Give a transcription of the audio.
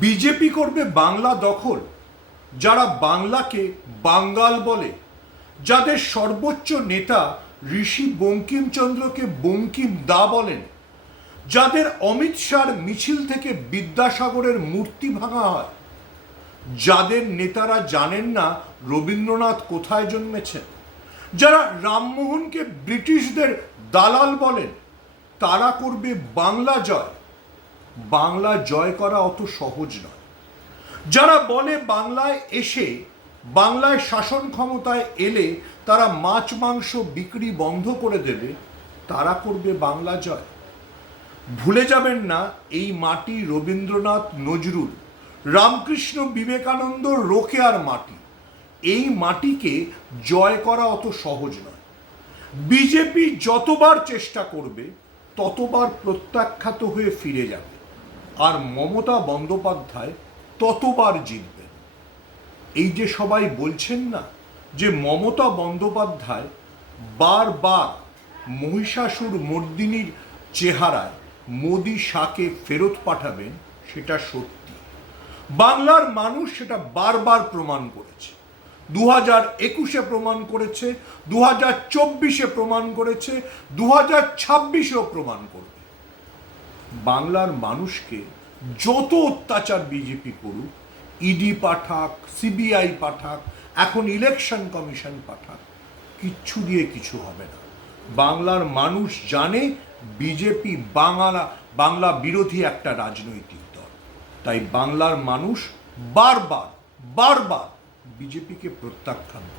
BJP করবে বাংলা দখল। যারা বাংলাকে বাঙ্গাল বলে, যাদের সর্বোচ্চ নেতা ঋষি বঙ্কিমচন্দ্রকে বঙ্কিম দা বলেন, যাদের অমিত শাহর মিছিল থেকে বিদ্যাসাগরের মূর্তি ভাঙা হয়, যাদের নেতারা জানেন না রবীন্দ্রনাথ কোথায় জন্মেছেন, যারা রামমোহনকে ব্রিটিশদের দালাল বলেন, তারা করবে বাংলা জয়। বাংলা জয় করা অত সহজ নয়। যারা বলে বাংলায় এসে, বাংলায় শাসন ক্ষমতায় এলে তারা মাছ মাংস বিক্রি বন্ধ করে দেবে, তারা করবে বাংলা জয়। ভুলে যাবেন না, এই মাটি রবীন্দ্রনাথ, নজরুল, রামকৃষ্ণ বিবেকানন্দ, রোকেয়ার মাটি। এই মাটিকে জয় করা অত সহজ নয়। বিজেপি যতবার চেষ্টা করবে ততবার প্রত্যাখ্যাত হয়ে ফিরে যাবে, আর মমতা বন্দ্যোপাধ্যায় ততবার জিতবেন। এই যে সবাই বলছেন না যে মমতা বন্দ্যোপাধ্যায় বারবার মহিষাসুর মর্দিনীর চেহারায় মোদি শাহকে ফেরত পাঠাবেন, সেটা সত্যি। বাংলার মানুষ সেটা বারবার প্রমাণ করেছে। 2021-এ প্রমাণ করেছে, 2024-এ প্রমাণ করেছে, 2026-এও প্রমাণ করবে। বাংলার মানুষকে যত অত্যাচার বিজেপি করুক, ইডি পাঠাক, সিবিআই পাঠাক, এখন ইলেকশন কমিশন পাঠাক, কিচ্ছু দিয়ে কিছু হবে না। বাংলার মানুষ জানে বিজেপি বাংলা বিরোধী একটা রাজনৈতিক দল। তাই বাংলার মানুষ বারবার বারবার বিজেপিকে প্রত্যাখ্যান করে।